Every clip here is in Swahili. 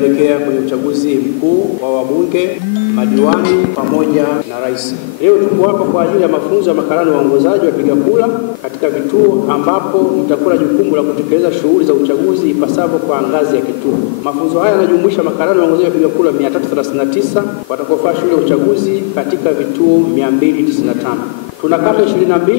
Kuelekea kwenye uchaguzi mkuu wa wabunge, madiwani pamoja na rais. Leo tuko hapa kwa ajili ya mafunzo ya makarani waongozaji wapiga kura katika vituo ambapo mtakuwa jukumu la kutekeleza shughuli za uchaguzi ipasavyo kwa ngazi ya kituo. Mafunzo haya yanajumuisha makarani waongozaji wapiga kura 339 watakaofanya shughuli ya uchaguzi katika vituo 295. Tuna kata 22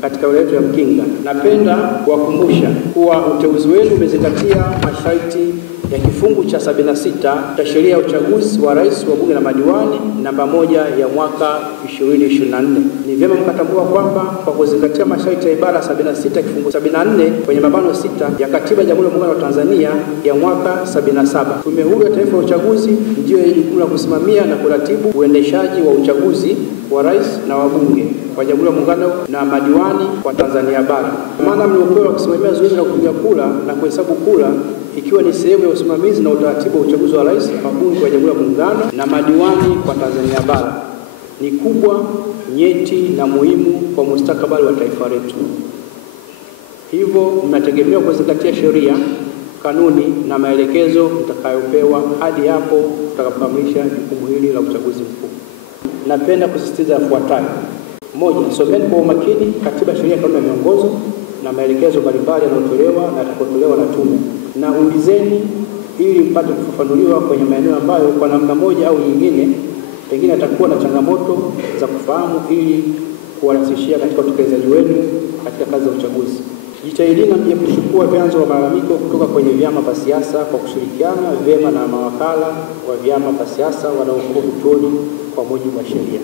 katika wilaya yetu ya Mkinga. Napenda kuwakumbusha kuwa uteuzi wenu umezingatia masharti ya kifungu cha 76 cha sheria ya uchaguzi wa rais, wa bunge na madiwani namba 1 ya mwaka 2024. Ni vyema mkatambua kwamba kwa kuzingatia masharti ya ibara 76 kifungu 74 kwenye mabano 6 ya Katiba ya Jamhuri ya Muungano wa Tanzania ya mwaka 77, Tume Huru ya Taifa ya Uchaguzi ndiyo yenye jukumu la kusimamia na kuratibu uendeshaji wa uchaguzi wa rais na wabunge wa Jamhuri ya Muungano na madiwani wa Tanzania bara. Maana mliopewa kusimamia zoezi la kupiga kura na kuhesabu kura ikiwa ni sehemu ya usimamizi na utaratibu wa uchaguzi wa rais na wabunge wa Jamhuri ya Muungano na madiwani kwa Tanzania bara ni kubwa, nyeti na muhimu kwa mustakabali wa taifa letu. Hivyo mnategemewa kuzingatia sheria, kanuni na maelekezo mtakayopewa hadi hapo tutakapokamilisha jukumu hili la uchaguzi mkuu. Napenda kusisitiza yafuatayo: 1. Someni kwa umakini katiba, sheria, kanuni na miongozo na maelekezo mbalimbali yanayotolewa na yatakayotolewa na tume, na ulizeni ili mpate kufafanuliwa kwenye maeneo ambayo kwa namna moja au nyingine pengine atakuwa na changamoto za kufahamu, ili kuwarahisishia katika utekelezaji wenu katika kazi za uchaguzi. Jitahidini pia kuchukua vyanzo vya malalamiko kutoka kwenye vyama vya siasa kwa kushirikiana vyema na mawakala wa vyama vya siasa wanaokuwa vituoni kwa mujibu wa sheria.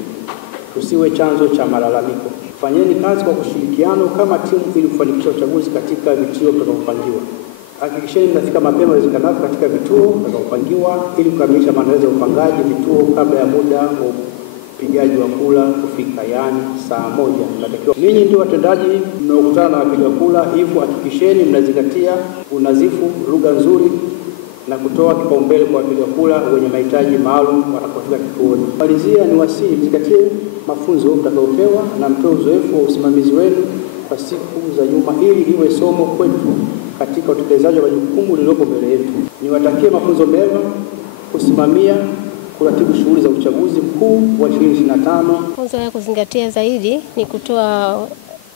Tusiwe chanzo cha malalamiko. Fanyeni kazi kwa kushirikiana kama timu ili kufanikisha uchaguzi katika vituo vitakavyopangiwa. Hakikisheni mnafika mapema iwezekanavyo katika vituo vitakavyopangiwa ili kukamilisha maandalizi ya upangaji vituo kabla ya muda wa upigaji wa kura kufika, yaani saa 1. Mnatakiwa ninyi ndio watendaji mnaokutana na wapiga kura, hivyo hakikisheni mnazingatia unazifu, lugha nzuri na kutoa kipaumbele kwa wapiga kura wenye mahitaji maalum wanapofika kituoni. Malizia ni wasihi mzingatie mafunzo mtakayopewa na mtoe uzoefu wa usimamizi wenu kwa siku za nyuma ili iwe somo kwetu katika utekelezaji wa majukumu lililopo mbele yetu. Niwatakie mafunzo mema kusimamia kuratibu shughuli za uchaguzi mkuu wa 2025. Mafunzo ya kuzingatia zaidi ni kutoa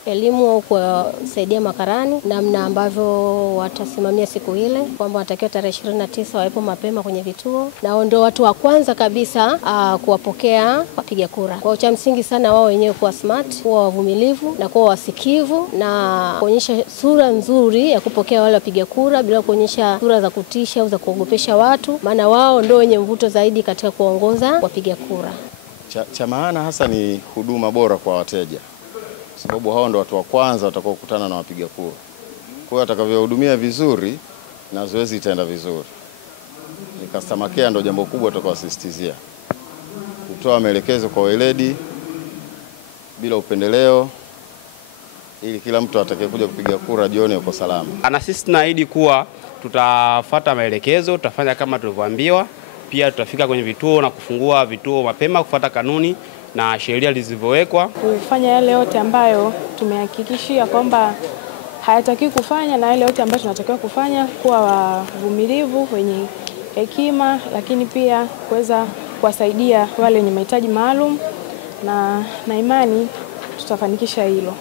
elimu au kuwasaidia makarani namna ambavyo watasimamia siku ile, kwamba watakiwa tarehe 29 wawepo mapema kwenye vituo, na ndio watu wa kwanza kabisa kuwapokea wapiga kura. Kwa cha msingi sana wao wenyewe kuwa smart, kuwa wavumilivu na kuwa wasikivu na kuonyesha sura nzuri ya kupokea wale wapiga kura bila kuonyesha sura za kutisha au za kuogopesha watu, maana wao ndio wenye mvuto zaidi katika kuongoza wapiga kura. Cha maana hasa ni huduma bora kwa wateja, sababu hao ndio watu wa kwanza watakao kukutana na wapiga kura. Kwa hiyo atakavyohudumia vizuri na zoezi itaenda vizuri. Ni customer care ndio jambo kubwa tutakawasisitizia. Kutoa maelekezo kwa weledi bila upendeleo ili kila mtu atakayekuja kupiga kura jioni yuko salama. Na sisi tunaahidi kuwa tutafuata maelekezo, tutafanya kama tulivyoambiwa. Pia tutafika kwenye vituo na kufungua vituo mapema kufuata kanuni na sheria zilizowekwa. Kufanya yale yote ambayo tumehakikishia kwamba hayataki kufanya na yale yote ambayo tunatakiwa kufanya, kuwa wavumilivu, wenye hekima, lakini pia kuweza kuwasaidia wale wenye mahitaji maalum, na imani tutafanikisha hilo.